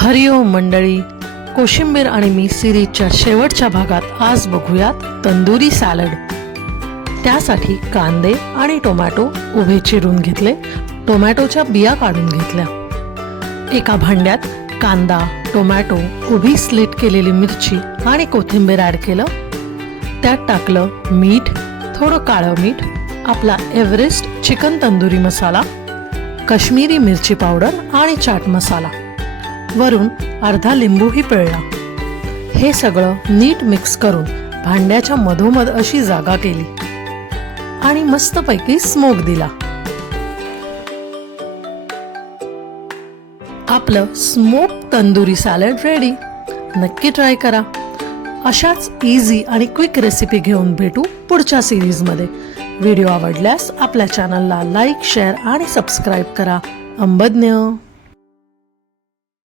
हरिओम मंडळी, कोशिंबीर आणि मी सिरीजच्या शेवटच्या भागात आज बघूयात तंदुरी सॅलड। त्यासाठी कांदे आणि टोमॅटो उभे चिरून घेतले, टोमॅटोच्या बिया काढून घेतल्या। एका भांड्यात कांदा, टोमॅटो, उभी स्लिट केलेली मिरची आणि कोथिंबीर ॲड केलं। त्यात टाकलं मीठ, थोडं काळं मीठ, आपला एव्हरेस्ट चिकन तंदुरी मसाला, काश्मीरी मिरची पावडर आणि चाट मसाला, वरून अर्धा लिंबूही पिळला। हे सगळं नीट मिक्स करून भांड्याच्या मधोमध अशी जागा केली आणि मस्तपैकी स्मोक दिला। आपलं स्मोक तंदुरी सॅलड रेडी। नक्की ट्राय करा। अशाच इझी आणि क्विक रेसिपी घेऊन भेटू पुढच्या सिरीजमध्ये। व्हिडिओ आवडल्यास आपल्या चॅनलला लाईक, शेअर आणि सबस्क्राईब करा। अंबज्ञ।